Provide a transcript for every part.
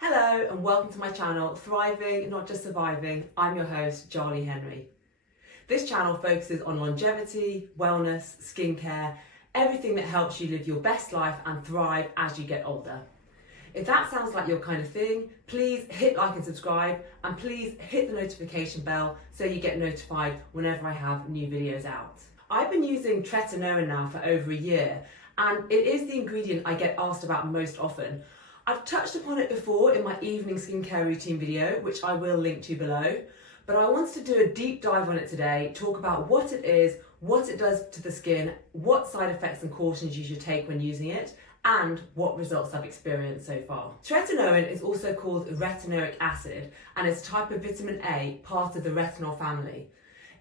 Hello and welcome to my channel, Thriving, Not Just Surviving. I'm your host, Charlie Henry. This channel focuses on longevity, wellness, skincare, everything that helps you live your best life and thrive as you get older. If that sounds like your kind of thing, please hit like and subscribe, and please hit the notification bell so you get notified whenever I have new videos out. I've been using Tretinoin now for over a year, and it is the ingredient I get asked about most often. I've touched upon it before in my evening skincare routine video, which I will link to below, but I wanted to do a deep dive on it today, talk about what it is, what it does to the skin, what side effects and cautions you should take when using it, and what results I've experienced so far. Tretinoin is also called retinoic acid, and it's a type of vitamin A, part of the retinol family.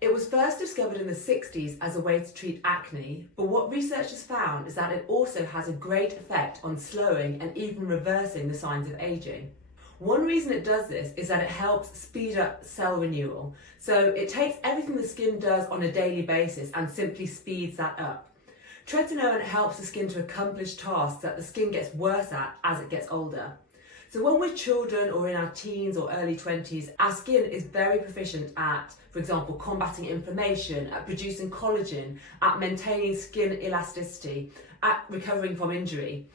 It was first discovered in the 60s as a way to treat acne, but what researchers found is that it also has a great effect on slowing and even reversing the signs of aging. One reason it does this is that it helps speed up cell renewal. So it takes everything the skin does on a daily basis and simply speeds that up. Tretinoin helps the skin to accomplish tasks that the skin gets worse at as it gets older. So when we're children or in our teens or early 20s, our skin is very proficient at, for example, combating inflammation, at producing collagen, at maintaining skin elasticity, at recovering from injury.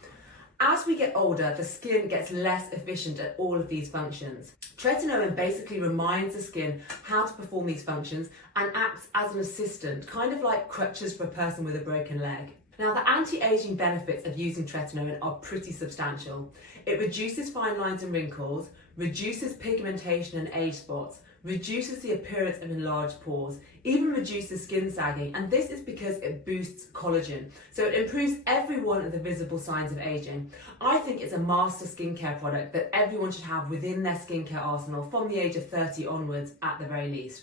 As we get older, the skin gets less efficient at all of these functions. Tretinoin basically reminds the skin how to perform these functions and acts as an assistant, kind of like crutches for a person with a broken leg. Now, the anti-aging benefits of using Tretinoin are pretty substantial. It reduces fine lines and wrinkles, reduces pigmentation and age spots, reduces the appearance of enlarged pores, even reduces skin sagging, and this is because it boosts collagen. So it improves every one of the visible signs of aging. I think it's a master skincare product that everyone should have within their skincare arsenal from the age of 30 onwards at the very least.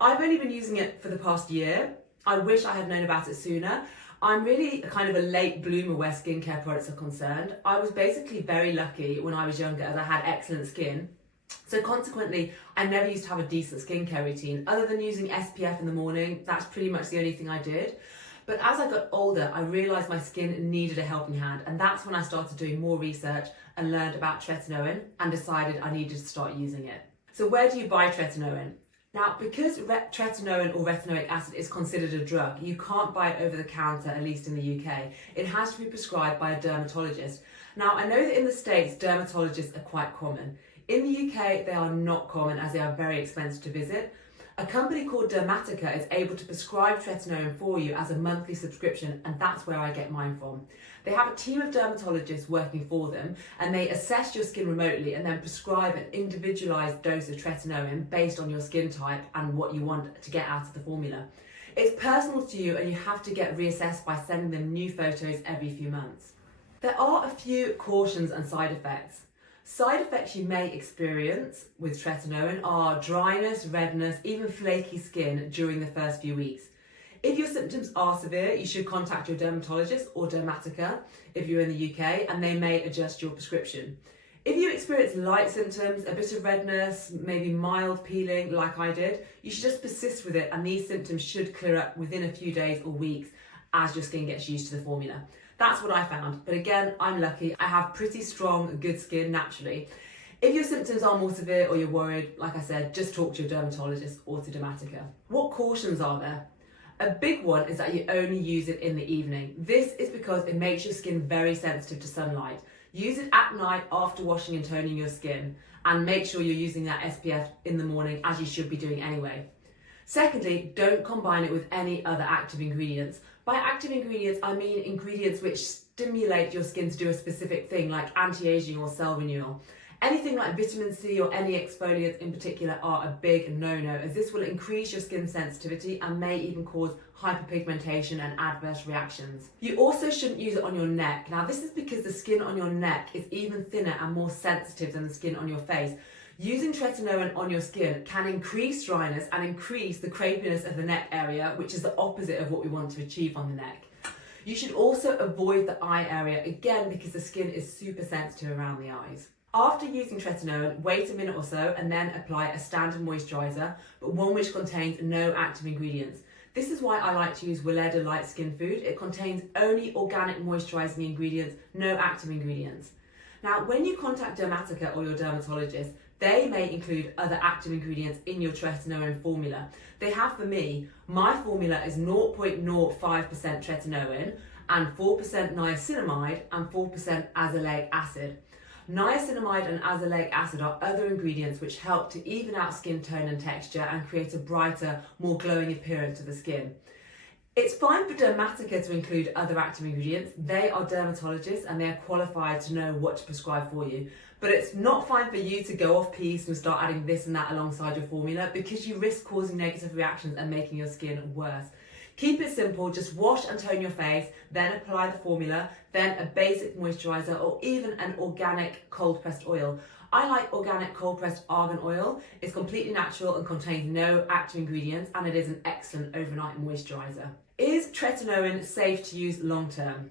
I've only been using it for the past year. I wish I had known about it sooner. I'm really kind of a late bloomer where skincare products are concerned. I was basically very lucky when I was younger as I had excellent skin. So consequently, I never used to have a decent skincare routine. Other than using SPF in the morning, that's pretty much the only thing I did. But as I got older, I realised my skin needed a helping hand, and that's when I started doing more research and learned about Tretinoin and decided I needed to start using it. So where do you buy Tretinoin? Now, because Tretinoin or retinoic acid is considered a drug, you can't buy it over the counter, at least in the UK. It has to be prescribed by a dermatologist. Now, I know that in the States, dermatologists are quite common. In the UK, they are not common as they are very expensive to visit. A company called Dermatica is able to prescribe Tretinoin for you as a monthly subscription, and that's where I get mine from. They have a team of dermatologists working for them, and they assess your skin remotely and then prescribe an individualised dose of Tretinoin based on your skin type and what you want to get out of the formula. It's personal to you, and you have to get reassessed by sending them new photos every few months. There are a few cautions and side effects. Side effects you may experience with Tretinoin are dryness, redness, even flaky skin during the first few weeks. If your symptoms are severe, you should contact your dermatologist or Dermatica if you're in the UK, and they may adjust your prescription. If you experience light symptoms, a bit of redness, maybe mild peeling like I did, you should just persist with it, and these symptoms should clear up within a few days or weeks as your skin gets used to the formula. That's what I found, but again, I'm lucky. I have pretty strong, good skin naturally. If your symptoms are more severe or you're worried, like I said, just talk to your dermatologist or to Dermatica. What cautions are there? A big one is that you only use it in the evening. This is because it makes your skin very sensitive to sunlight. Use it at night after washing and toning your skin, and make sure you're using that SPF in the morning, as you should be doing anyway. Secondly, don't combine it with any other active ingredients. By active ingredients, I mean ingredients which stimulate your skin to do a specific thing, like anti-aging or cell renewal. Anything like vitamin C or any exfoliants in particular are a big no-no, as this will increase your skin sensitivity and may even cause hyperpigmentation and adverse reactions. You also shouldn't use it on your neck. Now, this is because the skin on your neck is even thinner and more sensitive than the skin on your face. Using Tretinoin on your skin can increase dryness and increase the crepiness of the neck area, which is the opposite of what we want to achieve on the neck. You should also avoid the eye area, again because the skin is super sensitive around the eyes. After using Tretinoin, wait a minute or so and then apply a standard moisturiser, but one which contains no active ingredients. This is why I like to use Weleda Light Skin Food. It contains only organic moisturising ingredients, no active ingredients. Now, when you contact Dermatica or your dermatologist, they may include other active ingredients in your tretinoin formula. They have for me. My formula is 0.05% tretinoin and 4% niacinamide and 4% azelaic acid. Niacinamide and azelaic acid are other ingredients which help to even out skin tone and texture and create a brighter, more glowing appearance to the skin. It's fine for Dermatica to include other active ingredients. They are dermatologists and they are qualified to know what to prescribe for you. But it's not fine for you to go off piste and start adding this and that alongside your formula, because you risk causing negative reactions and making your skin worse. Keep it simple, just wash and tone your face, then apply the formula, then a basic moisturiser or even an organic cold pressed oil. I like organic cold pressed argan oil. It's completely natural and contains no active ingredients, and it is an excellent overnight moisturiser. Is tretinoin safe to use long term?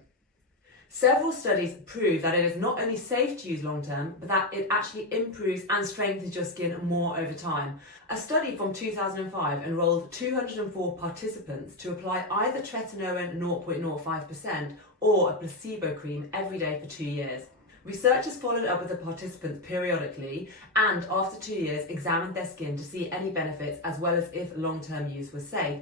Several studies prove that it is not only safe to use long term, but that it actually improves and strengthens your skin more over time. A study from 2005 enrolled 204 participants to apply either tretinoin 0.05% or a placebo cream every day for 2 years. Researchers followed up with the participants periodically and after 2 years examined their skin to see any benefits as well as if long-term use was safe.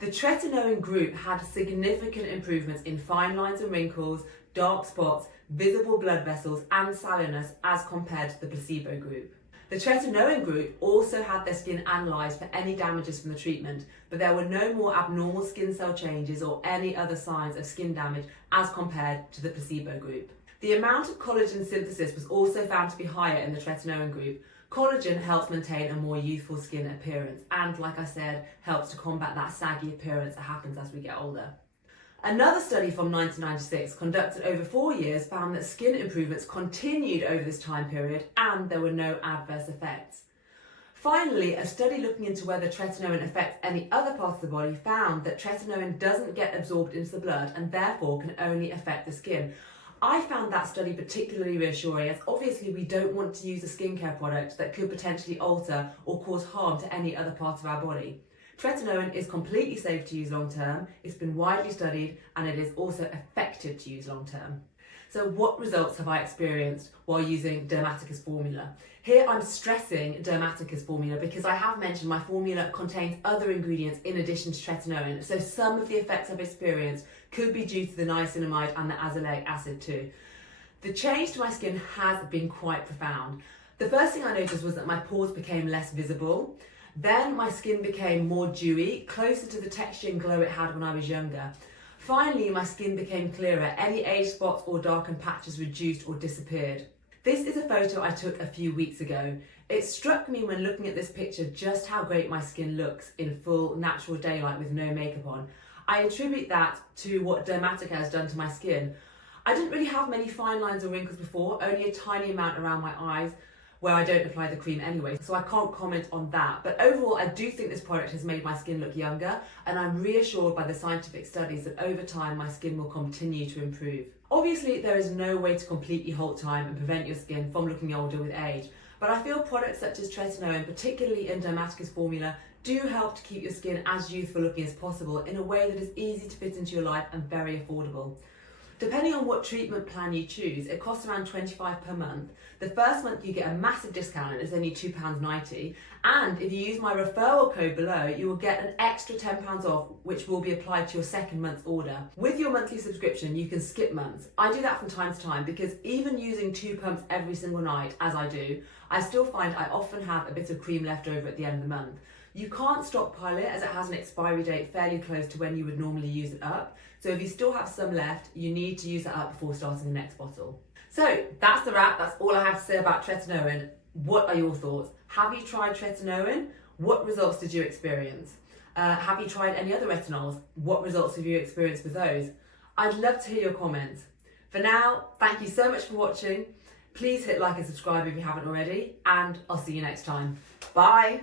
The tretinoin group had significant improvements in fine lines and wrinkles, dark spots, visible blood vessels and sallowness as compared to the placebo group. The tretinoin group also had their skin analysed for any damages from the treatment, but there were no more abnormal skin cell changes or any other signs of skin damage as compared to the placebo group. The amount of collagen synthesis was also found to be higher in the tretinoin group. Collagen helps maintain a more youthful skin appearance and, like I said, helps to combat that saggy appearance that happens as we get older. Another study from 1996, conducted over 4 years, found that skin improvements continued over this time period and there were no adverse effects. Finally, a study looking into whether tretinoin affects any other parts of the body found that tretinoin doesn't get absorbed into the blood and therefore can only affect the skin. I found that study particularly reassuring, as obviously we don't want to use a skincare product that could potentially alter or cause harm to any other part of our body. Tretinoin is completely safe to use long term, it's been widely studied and it is also effective to use long term. So what results have I experienced while using Dermatica's formula? Here I'm stressing Dermatica's formula because I have mentioned my formula contains other ingredients in addition to tretinoin, so some of the effects I've experienced could be due to the niacinamide and the azelaic acid too. The change to my skin has been quite profound. The first thing I noticed was that my pores became less visible. Then my skin became more dewy, closer to the texture and glow it had when I was younger. Finally, my skin became clearer. Any age spots or darkened patches reduced or disappeared. This is a photo I took a few weeks ago. It struck me when looking at this picture just how great my skin looks in full natural daylight with no makeup on. I attribute that to what Dermatica has done to my skin. I didn't really have many fine lines or wrinkles before, only a tiny amount around my eyes, where I don't apply the cream anyway, so I can't comment on that. But overall, I do think this product has made my skin look younger, and I'm reassured by the scientific studies that over time my skin will continue to improve. Obviously, there is no way to completely halt time and prevent your skin from looking older with age, but I feel products such as tretinoin, particularly in Dermatica's formula, do help to keep your skin as youthful looking as possible in a way that is easy to fit into your life and very affordable. Depending on what treatment plan you choose, it costs around £25 per month. The first month you get a massive discount, it's only £2.90. And if you use my referral code below, you will get an extra £10 off, which will be applied to your second month's order. With your monthly subscription, you can skip months. I do that from time to time because even using 2 pumps every single night, as I do, I still find I often have a bit of cream left over at the end of the month. You can't stockpile it as it has an expiry date fairly close to when you would normally use it up. So if you still have some left, you need to use that up before starting the next bottle. So that's the wrap. That's all I have to say about tretinoin. What are your thoughts? Have you tried tretinoin? What results did you experience? Have you tried any other retinols? What results have you experienced with those? I'd love to hear your comments. For now, thank you so much for watching. Please hit like and subscribe if you haven't already, and I'll see you next time. Bye.